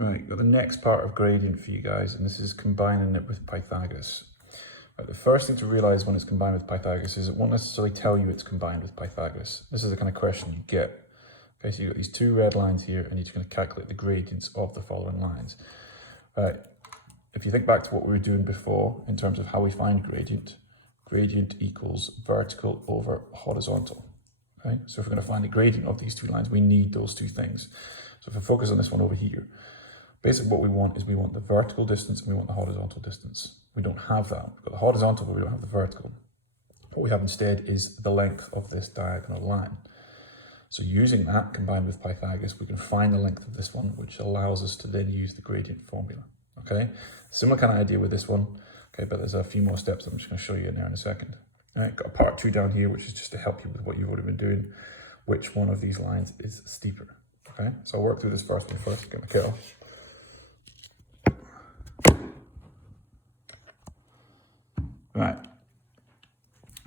Right, got the next part of gradient for you guys, and this is combining it with Pythagoras. Right, the first thing to realize when it's combined with Pythagoras is it won't necessarily tell you it's combined with Pythagoras. This is the kind of question you get. Okay, so you've got these two red lines here, and you're just going to calculate the gradients of the following lines. Right, if you think back to what we were doing before in terms of how we find gradient, gradient equals vertical over horizontal. Okay, so if we're going to find the gradient of these two lines, we need those two things. So if I focus on this one over here, basically what we want is we want the vertical distance and we want the horizontal distance. We don't have that. We've got the horizontal, but we don't have the vertical. What we have instead is the length of this diagonal line. So using that combined with Pythagoras, we can find the length of this one, which allows us to then use the gradient formula. Okay, similar kind of idea with this one. Okay, but there's a few more steps I'm just going to show you in there in a second. All right, got a part 2 down here, which is just to help you with what you've already been doing. Which one of these lines is steeper? Okay, so I'll work through this first one first. Get my kettle. Right,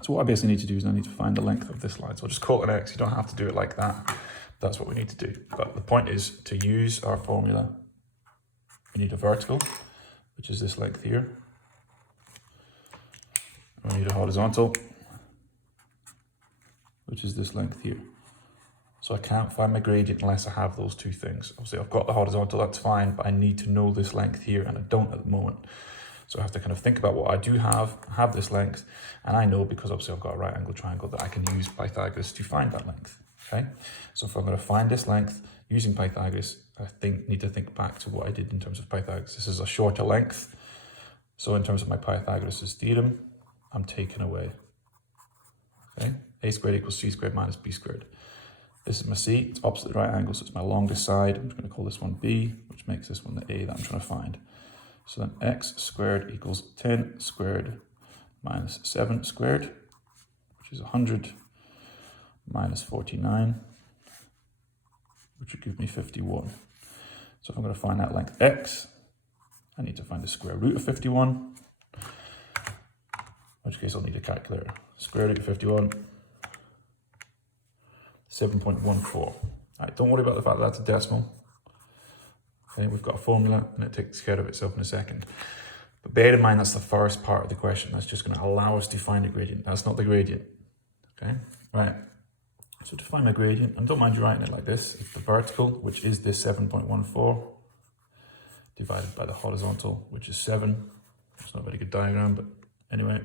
so what I basically need to do is I need to find the length of this line. So I'll just call it an x. You don't have to do it like that. That's what we need to do. But the point is to use our formula, we need a vertical, which is this length here. We need a horizontal, which is this length here. So I can't find my gradient unless I have those two things. Obviously I've got the horizontal, that's fine, but I need to know this length here, and I don't at the moment. So I have to kind of think about what I do have this length, and I know because obviously I've got a right angle triangle that I can use Pythagoras to find that length, okay? So if I'm going to find this length using Pythagoras, I need to think back to what I did in terms of Pythagoras. This is a shorter length. So in terms of my Pythagoras' theorem, I'm taking away, okay? A squared equals c squared minus b squared. This is my c, it's opposite the right angle, so it's my longest side. I'm just going to call this one b, which makes this one the a that I'm trying to find. So then x squared equals 10 squared minus 7 squared, which is 100 minus 49, which would give me 51. So if I'm going to find that length x, I need to find the square root of 51, in which case I'll need a calculator. Square root of 51, 7.14. All right, don't worry about the fact that that's a decimal. Okay, we've got a formula and it takes care of itself in a second. But bear in mind that's the first part of the question. That's just going to allow us to find a gradient. That's not the gradient. Okay, right. So to find my gradient, and don't mind you writing it like this, it's the vertical, which is this 7.14, divided by the horizontal, which is 7. It's not a very good diagram, but anyway.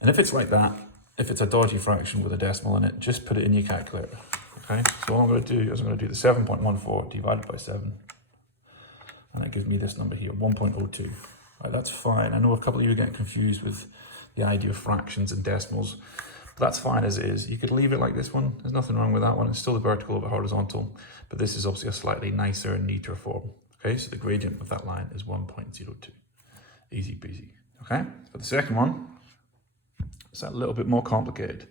And if it's like that, if it's a dodgy fraction with a decimal in it, just put it in your calculator. Okay, so all I'm going to do is I'm going to do the 7.14 divided by 7. And that gives me this number here, 1.02. Right, that's fine. I know a couple of you are getting confused with the idea of fractions and decimals, but that's fine as it is. You could leave it like this one. There's nothing wrong with that one. It's still the vertical over horizontal, but this is obviously a slightly nicer and neater form. Okay, so the gradient of that line is 1.02. Easy peasy. Okay, for the second one, it's a little bit more complicated.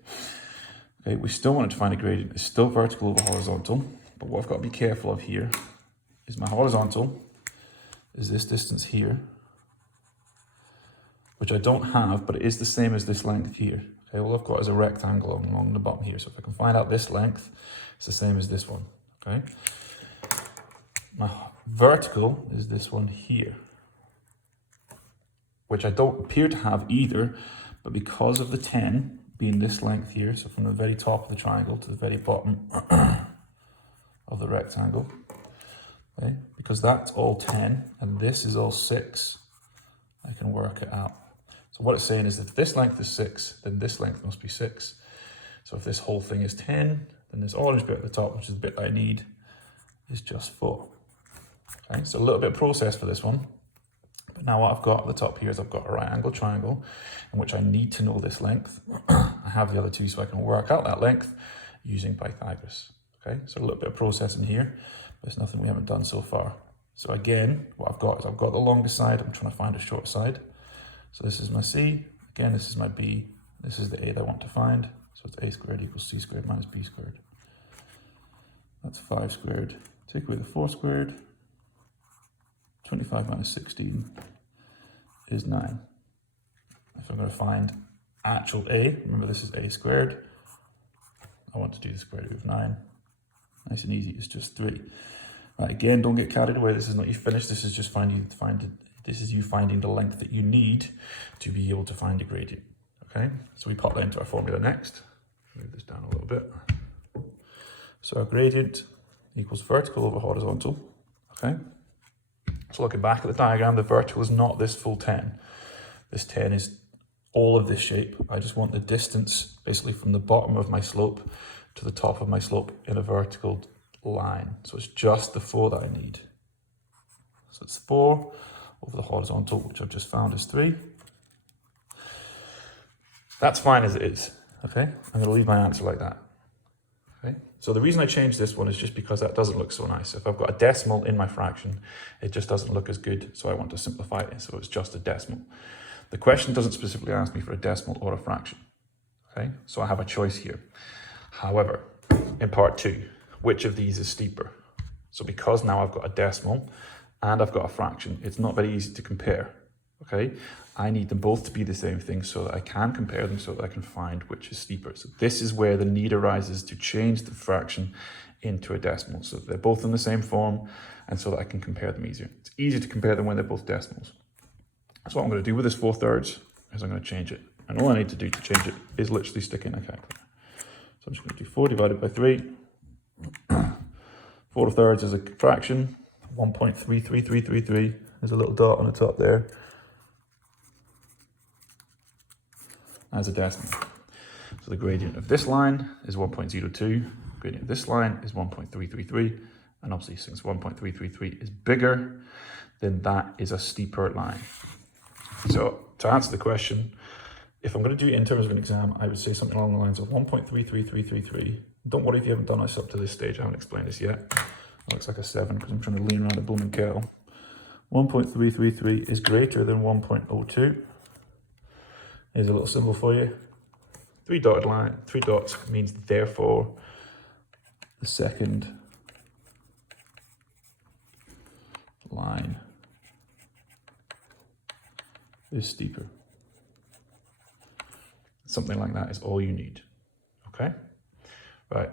Okay, we still wanted to find a gradient. It's still vertical over horizontal, but what I've got to be careful of here is my horizontal is this distance here, which I don't have, but it is the same as this length here. Okay, all I've got is a rectangle along the bottom here. So if I can find out this length, it's the same as this one, okay? My vertical is this one here, which I don't appear to have either, but because of the 10 being this length here, so from the very top of the triangle to the very bottom of the rectangle, okay, because that's all 10 and this is all 6, I can work it out. So what it's saying is that if this length is 6, then this length must be 6. So if this whole thing is 10, then this orange bit at the top, which is the bit I need, is just 4. Okay, so a little bit of process for this one. But now what I've got at the top here is I've got a right angle triangle in which I need to know this length. I have the other two, so I can work out that length using Pythagoras. Okay, so a little bit of process in here, but it's nothing we haven't done so far. So again, what I've got is I've got the longest side, I'm trying to find a short side. So this is my C, again this is my B, this is the A that I want to find. So it's a squared equals c squared minus b squared. That's 5 squared, take away the 4 squared, 25 minus 16 is 9. If I'm going to find actual A, remember this is a squared, I want to do the square root of 9. Nice and easy, it's just 3. Right, again, don't get carried away. This is not you finished. This is just this is you finding the length that you need to be able to find a gradient. Okay, so we pop that into our formula next. Move this down a little bit. So our gradient equals vertical over horizontal. Okay, so looking back at the diagram, the vertical is not this full 10. This 10 is all of this shape. I just want the distance basically from the bottom of my slope to the top of my slope in a vertical line. So it's just the 4 that I need. So it's 4 over the horizontal, which I've just found is 3. That's fine as it is, okay? I'm gonna leave my answer like that, okay? So the reason I changed this one is just because that doesn't look so nice. If I've got a decimal in my fraction, it just doesn't look as good, so I want to simplify it, so it's just a decimal. The question doesn't specifically ask me for a decimal or a fraction, okay? So I have a choice here. However, in part 2, which of these is steeper? So because now I've got a decimal and I've got a fraction, it's not very easy to compare, okay? I need them both to be the same thing so that I can compare them so that I can find which is steeper. So this is where the need arises to change the fraction into a decimal. So they're both in the same form and so that I can compare them easier. It's easy to compare them when they're both decimals. So what I'm going to do with this 4/3 is I'm going to change it. And all I need to do to change it is literally stick in a calculator. So I'm just going to do 4 divided by 3. 4/3 is a fraction. 1.33333. There's a little dot on the top there. As a decimal. So the gradient of this line is 1.02. Gradient of this line is 1.333. And obviously since 1.333 is bigger, then that is a steeper line. So to answer the question, if I'm going to do it in terms of an exam, I would say something along the lines of 1.33333. Don't worry if you haven't done this up to this stage. I haven't explained this yet. It looks like a 7 because I'm trying to lean around a blooming kettle. 1.333 is greater than 1.02. Here's a little symbol for you. 3 dotted line, 3 dots means therefore the second line is steeper. Something like that is all you need, okay? Right.